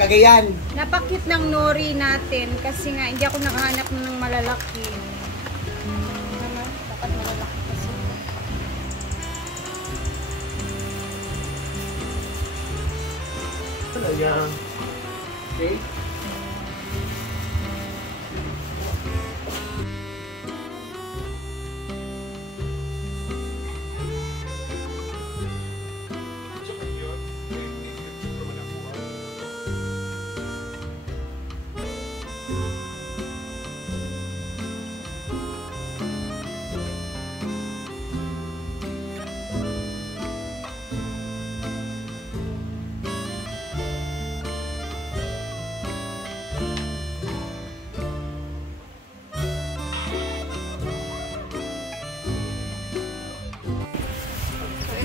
Cagayan. Napakit ng nori natin kasi nga hindi ako nakahanap ng malalaki. Naman, dapat malalaki kasi. Talaga. Okay.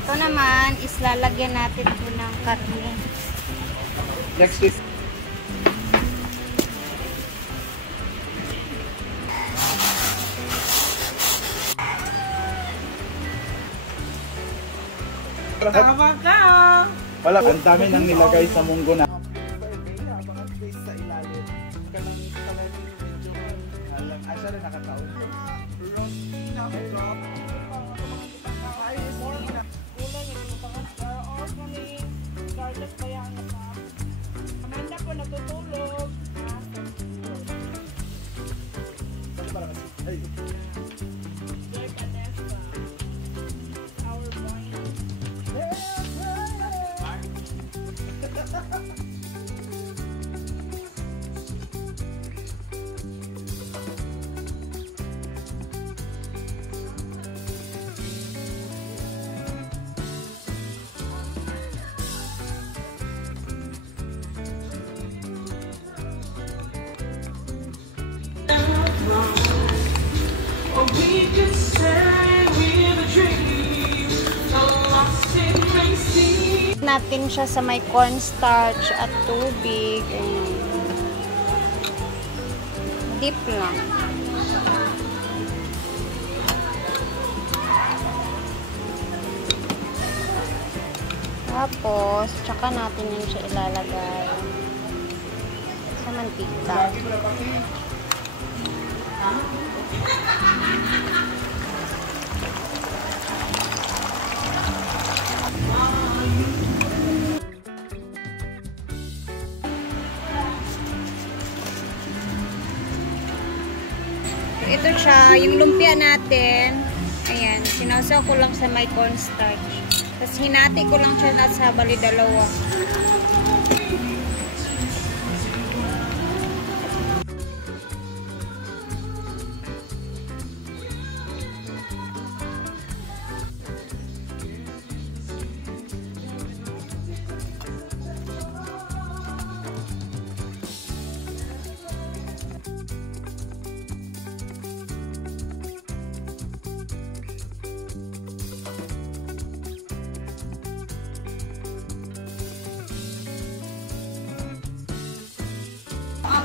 Ito naman is lalagyan natin ito ng karne. Next week. Tama ka! Wala, ang dami nang nilagay sa munggo na. Amanda po natutulog. Natin siya sa may cornstarch at tubig. Dip lang. Tapos, tsaka natin yun siya ilalagay sa mantika. Ito siya, yung lumpia natin. Ayan, sinawsaw ko lang sa may cornstarch. Tapos hinati ko lang siya sa bali dalawa.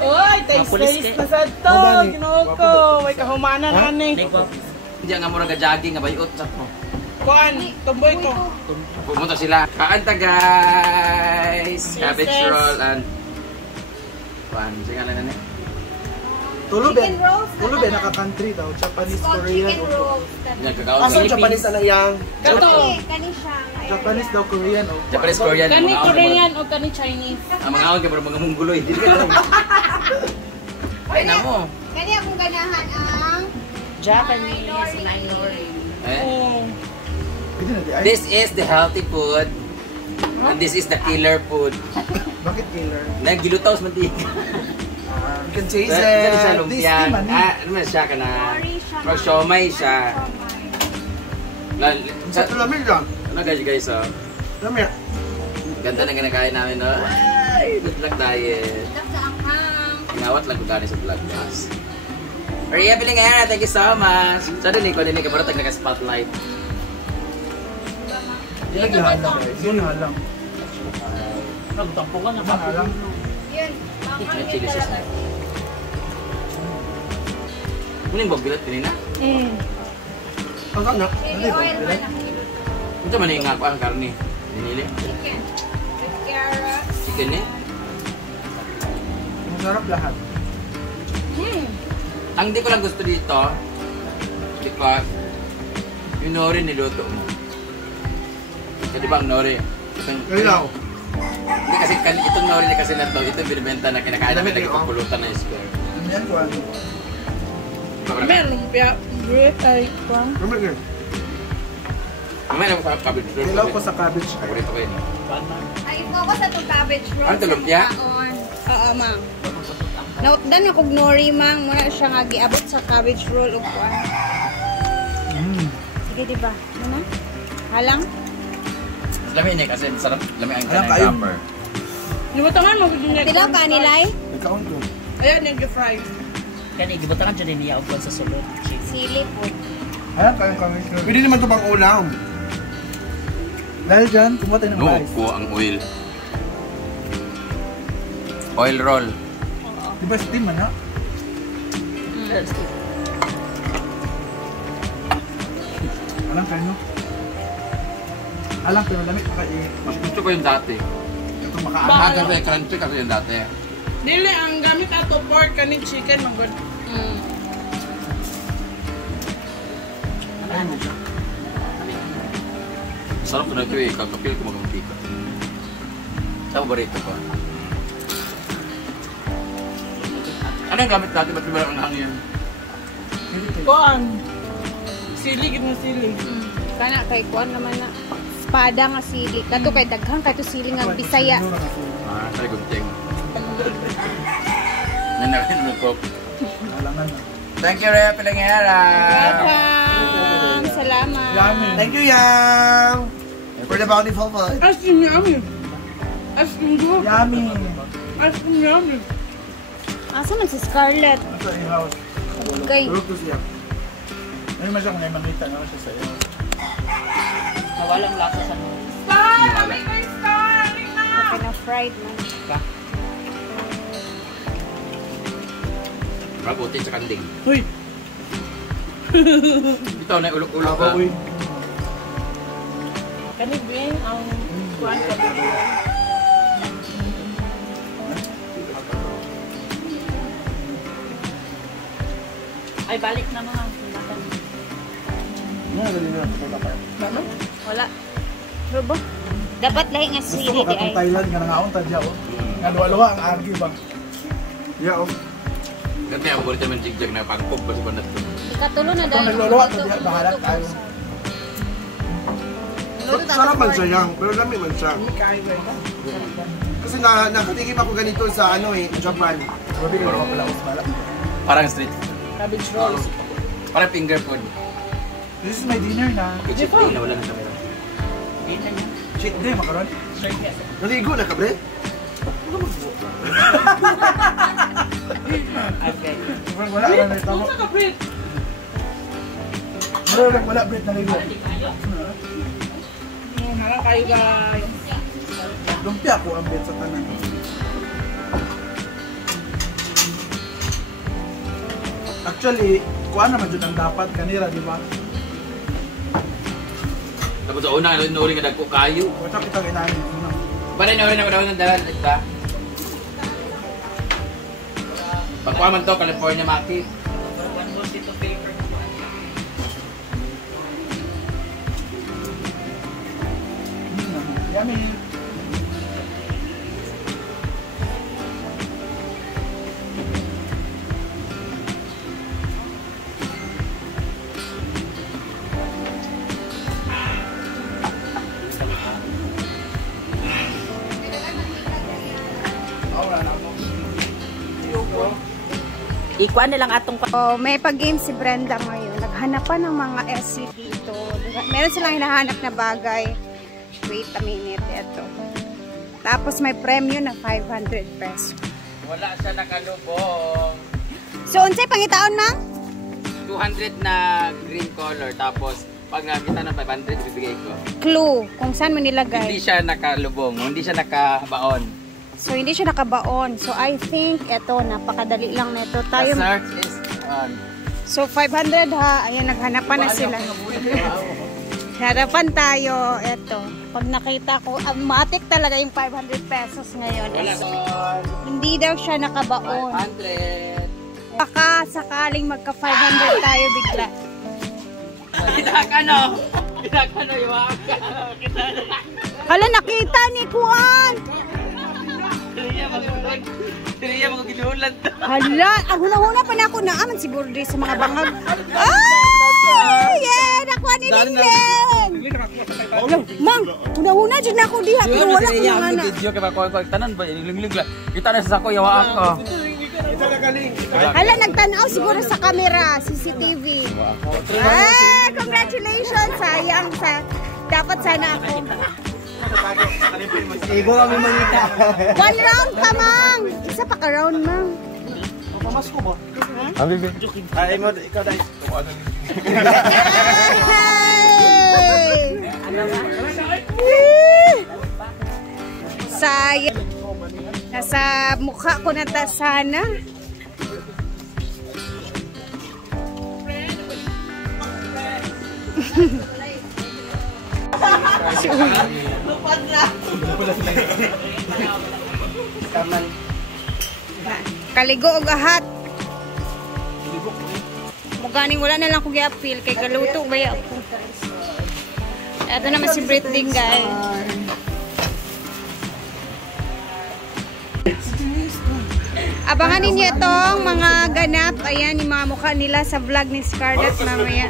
Uy, taste na sa to. Ginoo ko. May kahumanan ani. Hindi nga mura ka-jogging nga bayot sa mo. Kuan, tumboy ko. Pumunta sila. Kaanta guys. Cabbage roll and kuan, sige lang ani. Chicken rolls. Tulo ba naka-country daw, Japanese, Korean. Chicken rolls. Asa Japanese na yang? Kato. Kani siya. Japanese daw, Korean. Japanese, Korean. Kani Korean o kani Chinese. Ang mga awag kay mga mungguloy. Dili ka lang. Ay na mo. Kani akong ganahan ang Japanese. Eh? This is the healthy food. And this is the killer food. Bakit killer? Nagilutaw sa mantika. You can taste Ito it. siya lumpia. Ano man siya ka na? Pag siomay siya. Sa tulamig lang. Ano guys, oh? Lamig. Ganda na kinakain namin, no? Ay, good luck diet. sa anghang. Inawat lang ko gani sa vlog, guys. Maria Pilingera, thank you so much. So, din ko kabarotag naka-spotlight. Hindi lagi halang guys. Yun halang. Nagtampukan na Halang. Yun. May chili sauce na. Muna yung bagbilat kanina? Ang kana. Chili oil man ang Ito man yung ako ang karne. Dinili. chicken. With carrots. Chicken eh. Masarap lahat. Ang di ko lang gusto dito, because yung nori niluto mo. Kasi ba ang nori? Ilaw. Hindi kasi itong nori na kasi na to, ito binibenta na kinakain namin lagi pagpulutan na square. Yan ko ano. Meron lumpia. Bread ay kwang. Rumigil. Mamaya lang sa cabbage roll. Ilaw ko sa cabbage. Paborito ko yun. Ay, focus sa itong cabbage roll. Ano ito, lumpia? Oo, ma'am. Nautdan ako nori, ma'am. Muna siya nga giabot sa cabbage roll o kuan. Sige, di ba? Ano na? Halang? Mas lami niya kasi sarap lami ang Alam kanang kayo. wrapper. Libutangan mo gud niya. Tilaw ka nilay? Nagkaon ko. Ayan yung fry. Kani gibutangan jud niya og sa sulod. Sili po. Ayan, kayong sure. Pwede naman ito pang ulam. Dahil dyan, kumuha tayo ng No, rice. ko ang oil. Oil roll. Di ba steam man ha? Alam kayo no? Alam pero lamig kakain. Mas gusto ko yung dati. Ito Ba- makaalam. Kasi crunchy kasi yung dati. Dili ang gamit ato pork kani chicken magod. Ayun mo siya. Sarap ko na ito eh. Kakapil ko mag-umpika. Sa paborito ko. Ano yung gamit natin? Ba't diba ang hangin? Kuan. Sili gid mo sili. Kana kay kuan naman na. Espada nga sili. Kato kay daghang kato sili nga Bisaya. Ah, sa gunting. Nanakain mo ko. Alangan na. Thank you, Rhea Pilingera. Welcome. Salamat. Yummy. Thank you, Yang! For the bountiful food. Asin yummy. Asin go. Yummy. Asin yummy. Asa man si Scarlett? Ano sa in-house? Okay. Turok to siya. Ano naman siya kung may manita naman siya sa iyo. Nawalang lasa sa Okay na fried man. Rabutin sa kanding. Uy. Ito na ulok-ulok ka. Uy. Kani bing ang kuan ka dito. Ay balik na mga matan. Ano na ganyan? Wala pa. Wala. Robo. Dapat lahi nga Gusto sili ko di ay. katong Thailand nga nangaon tadya oh. Nga duwa-luwa ang argi ba? Yeah oh. Ganti ang paborito naman jigjag na pangkog ba sa banat ko. Ikatulo na Ito dahil. nagluluwa tadya bahalat tayo. Sarap man siya, Yang. Pero lami man siya. Kasi nakatikim ako ganito sa Japan. Grabe ka naman pala usmala. Parang street food. Cabbage roll. Parang finger food. This is my dinner na. Chip day na wala na kamera. Cheat day makaron. Naligo na ka, bre? Okay. Wala ka na tama. Unsa ka bread? Wala bread na ligo. Harang kayo guys. Lumpia ko ang bet sa tanan. Actually, kuha naman dyan ang dapat kanira, di ba? Tapos sa una, nuri nga dagko kayo. Wala kitang inanin. Bale nuri na daw ng dalan ita. Pagkuha man to, California Maki. Yummy. Ikuan na lang atong Oh, may pag-game si Brenda ngayon. Naghanap pa ng mga SCP ito. Meron silang hinahanap na bagay. Wait a minute. Ito. Tapos may premyo na 500 pesos. Wala siya nakalubong. So, unsay pangitaon na? 200 na green color. Tapos, pag nakita ng 500, bibigay ko. Clue kung saan mo Hindi nilagay. siya nakalubong. Hindi siya nakabaon. So, hindi siya nakabaon. So, I think, eto, napakadali lang nito. The Tayo, search is on. so, 500 ha. Ayan, naghanapan na sila. Harapan tayo. Eto. Pag nakita ko, matik talaga yung 500 pesos ngayon. Hindi daw siya nakabaon. 500. Baka sakaling magka 500 tayo bigla. Kita ka no? Kita ka no? Iwak ka. Hala, nakita ni Kuan! Diriya magkinulan to. Hala, ang huna-huna pa na ako naaman siguro di sa mga bangag. Ay! Yeah! Nakuha ni Lingling! Hala, Mang! Huna-huna dyan na ako diha. Pero wala ko yung anak. Video kaya ko tanan ba ling lang. Kita na sa sako yawa ako. Hala, nagtanaw siguro sa camera, CCTV. Ah, congratulations! Sayang sa... Dapat sana ako. Igo kami manita. 1 round pa, Mang! Isa pa ka round, Mang. Pamas ko ba? Ay mo, ikaw dahil. Sayang. Nasa mukha ko na ta sana. Kaligo og ahat. Muganing wala na lang ko gi-appeal kay galuto ba ako. Ito naman si Britling, guys. Abangan ninyo itong mga ganap. Ayan, yung mga mukha nila sa vlog ni Scarlett mamaya.